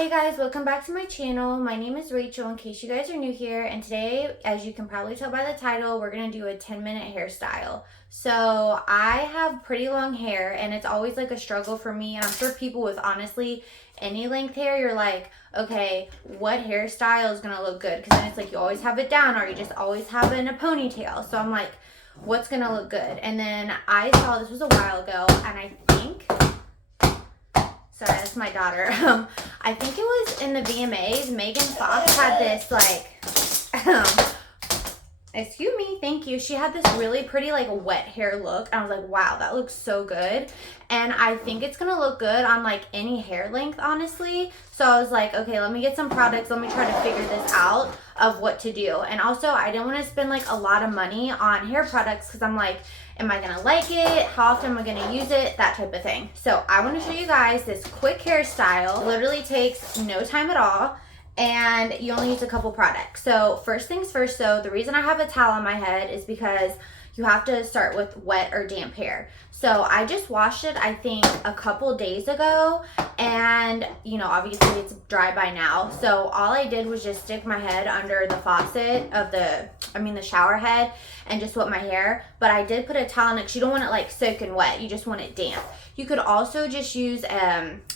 Hey guys, welcome back to my channel. My name is Rachel in case you guys are new here, and today, as you can probably tell by the title, we're going to do a 10-minute hairstyle. So I have pretty long hair and it's always like a struggle for me, and I'm sure people with honestly any length hair, you're like, okay, what hairstyle is going to look good? Because then it's like you always have it down or you just always have it in a ponytail. So I'm like, what's going to look good? And then I saw, this was a while ago, and I think, sorry, that's my daughter. I think it was in the VMAs. Megan Fox had this excuse me, thank you. She had this really pretty like wet hair look. And I was like, wow, that looks so good. And I think it's gonna look good on like any hair length, honestly. So I was like, okay, let me get some products. Let me try to figure this out of what to do. And also I didn't want to spend like a lot of money on hair products because I'm like, am I gonna like it? How often am I gonna use it? That type of thing. So I want to show you guys this quick hairstyle. It literally takes no time at all, and you only use a couple products. So first things first, so the reason I have a towel on my head is because you have to start with wet or damp hair. So I just washed it, I think, a couple days ago, and you know, obviously it's dry by now. So all I did was just stick my head under the faucet of the shower head and just wet my hair. But I did put a towel in it because you don't want it like soaking wet, you just want it damp. You could also just use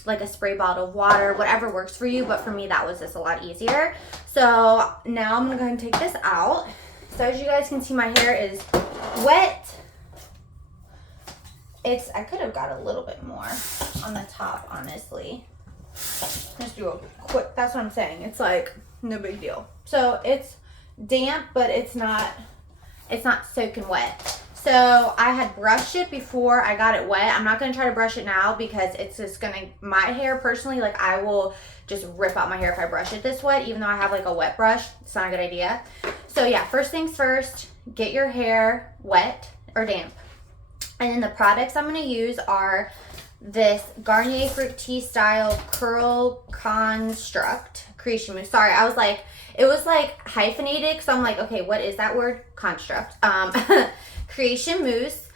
like a spray bottle of water, whatever works for you, but for me that was just a lot easier. So now I'm gonna go ahead and take this out. So as you guys can see, my hair is wet. I could have got a little bit more on the top, honestly. Just do a quick, that's what I'm saying. It's like no big deal. So it's damp, but it's not soaking wet. So I had brushed it before I got it wet. I'm not gonna try to brush it now because it's just gonna, my hair personally, like I will just rip out my hair if I brush it this wet, even though I have like a wet brush. It's not a good idea. So yeah, first things first, get your hair wet or damp. And then the products I'm gonna use are this Garnier Fructis style curl construct creation mousse. Sorry, I was like, it was like hyphenated, so I'm like, okay, what is that word? Construct. Creation mousse.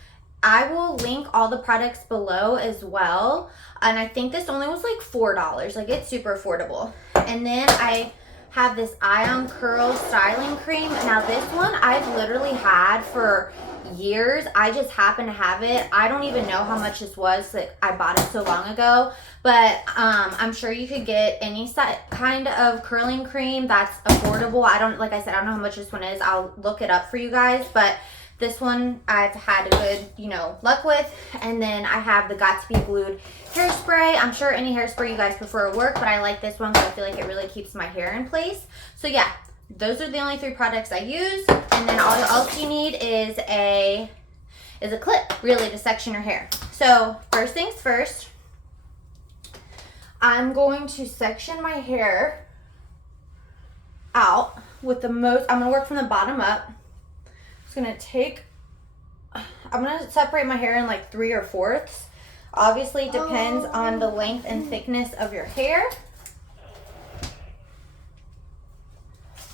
I will link all the products below as well. And I think this only was like $4. Like, it's super affordable. And then I have this Ion Curl styling cream. Now this one I've literally had for years. I just happen to have it. I don't even know how much this was. Like, I bought it so long ago, but I'm sure you could get any kind of curling cream that's affordable. Like I said, I don't know how much this one is. I'll look it up for you guys, but this one I've had a good, luck with. And then I have the Got to Be Glued hairspray. I'm sure any hairspray you guys prefer will work, but I like this one because I feel like it really keeps my hair in place. So yeah, those are the only 3 products I use. And then all else you need is a clip, really, to section your hair. So first things first, I'm going to section my hair out with the most, I'm gonna work from the bottom up. I'm gonna separate my hair in like 3 or 4ths. Obviously it depends on the length and thickness of your hair.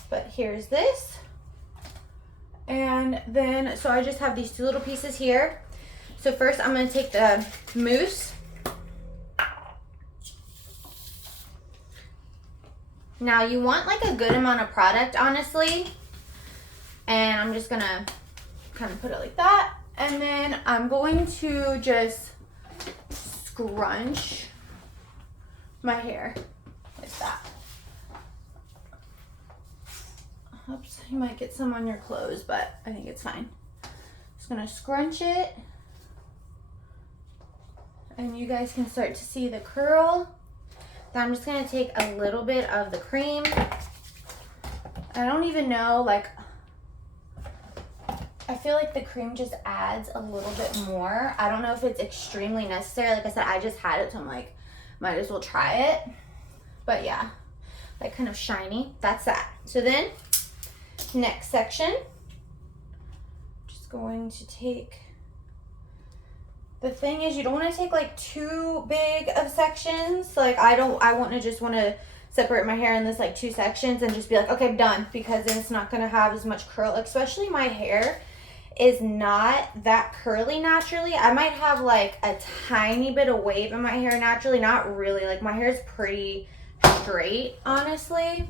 But here's this. And then, so I just have these 2 little pieces here. So first I'm gonna take the mousse. Now you want like a good amount of product, honestly. And I'm just gonna kind of put it like that. And then I'm going to just scrunch my hair like that. Oops, you might get some on your clothes, but I think it's fine. Just gonna scrunch it. And you guys can start to see the curl. Then I'm just gonna take a little bit of the cream. I don't even know, like, I feel like the cream just adds a little bit more. I don't know if it's extremely necessary. Like I said, I just had it, so I'm like, might as well try it. But yeah, like kind of shiny. That's that. So then, next section, just going to take, the thing is, you don't want to take like too big of sections. Like I want to separate my hair in this like 2 sections and just be like, okay, I'm done, because then it's not going to have as much curl. Especially my hair is not that curly naturally. I might have like a tiny bit of wave in my hair naturally, not really. Like my hair is pretty straight, honestly.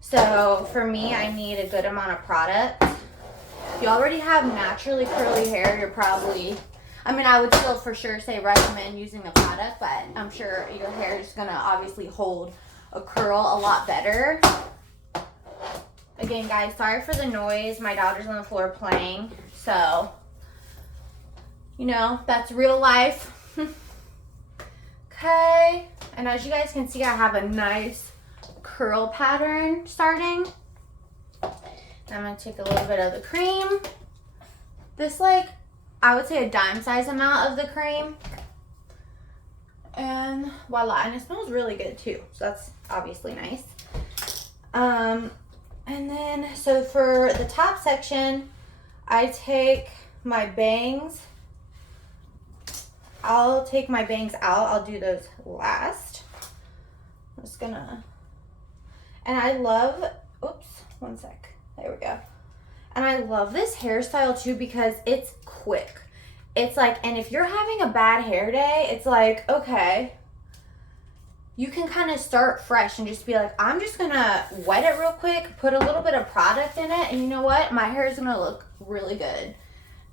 So for me, I need a good amount of product. If you already have naturally curly hair, you're probably, I mean, I would still for sure say recommend using the product, but I'm sure your hair is gonna obviously hold a curl a lot better. Again, guys, sorry for the noise. My daughter's on the floor playing, so, you know, that's real life. Okay, and as you guys can see, I have a nice curl pattern starting. I'm gonna take a little bit of the cream. This, like, I would say a dime size amount of the cream. And voila, and it smells really good too, so that's obviously nice. And then, so for the top section, I take my bangs. I'll take my bangs out. I'll do those last. I'm just gonna, and I love, oops, one sec. There we go. And I love this hairstyle too because it's quick. It's like, and if you're having a bad hair day, it's like, okay, you can kind of start fresh and just be like, I'm just gonna wet it real quick, put a little bit of product in it, and you know what? My hair is gonna look really good.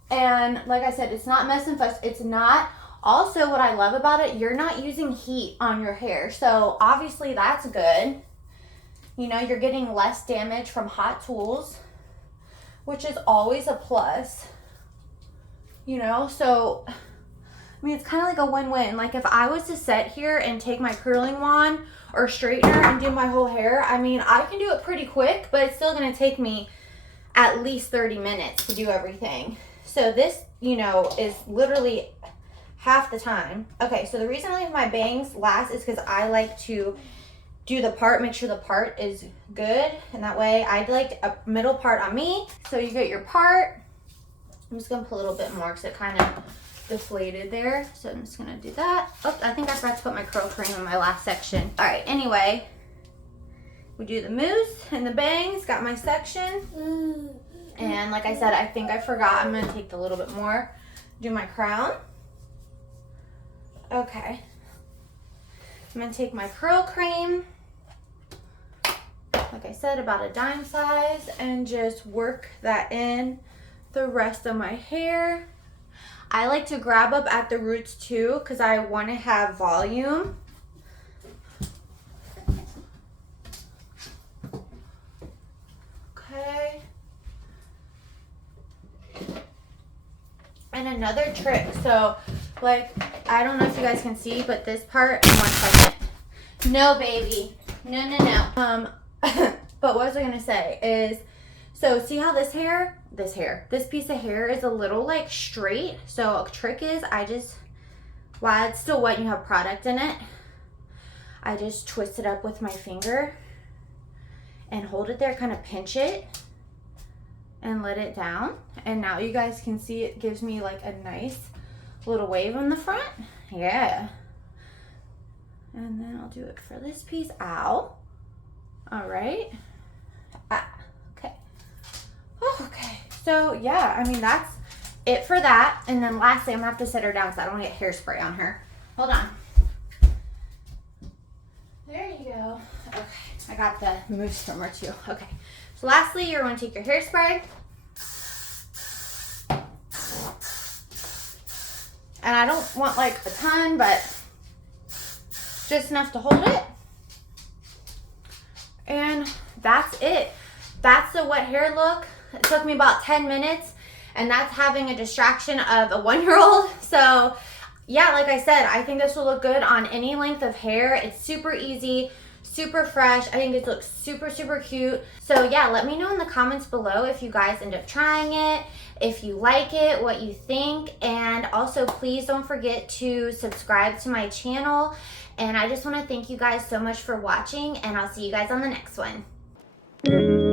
And like I said, it's not mess and fuss. It's not, also what I love about it, you're not using heat on your hair. So obviously that's good. You know, you're getting less damage from hot tools, which is always a plus. You know, so I mean, it's kind of like a win-win. Like if I was to sit here and take my curling wand or straightener and do my whole hair, I mean, I can do it pretty quick, but it's still going to take me at least 30 minutes to do everything. So this, you know, is literally half the time. Okay, so the reason I leave my bangs last is because I like to do the part, make sure the part is good. And that way I'd like a middle part on me. So you get your part. I'm just going to put a little bit more because it kind of deflated there. So I'm just going to do that. Oh, I think I forgot to put my curl cream in my last section. All right, anyway, we do the mousse and the bangs. Got my section. And like I said, I think I forgot. I'm going to take a little bit more. Do my crown. Okay. I'm going to take my curl cream. Like I said, about a dime size, and just work that in the rest of my hair. I like to grab up at the roots too because I want to have volume. Okay. And another trick, so like, I don't know if you guys can see, but this part, one second. No, baby. No. But what was I gonna say is, so see how this piece of hair is a little like straight. So a trick is while it's still wet and you have product in it, I just twist it up with my finger and hold it there, kind of pinch it and let it down. And now you guys can see it gives me like a nice little wave in the front. Yeah. And then I'll do it for this piece. Ow. All right. Okay. Okay. So yeah, I mean, that's it for that. And then lastly, I'm gonna have to set her down so I don't want to get hairspray on her. Hold on. There you go. Okay. I got the mousse from her too. Okay. So lastly, you're going to take your hairspray. And I don't want like a ton, but just enough to hold it. And that's it. That's the wet hair look. It took me about 10 minutes, and that's having a distraction of a 1-year-old. So yeah, like I said, I think this will look good on any length of hair. It's super easy, super fresh. I think it looks super, super cute. So yeah, let me know in the comments below if you guys end up trying it, if you like it, what you think. And also, please don't forget to subscribe to my channel. And I just want to thank you guys so much for watching, and I'll see you guys on the next one.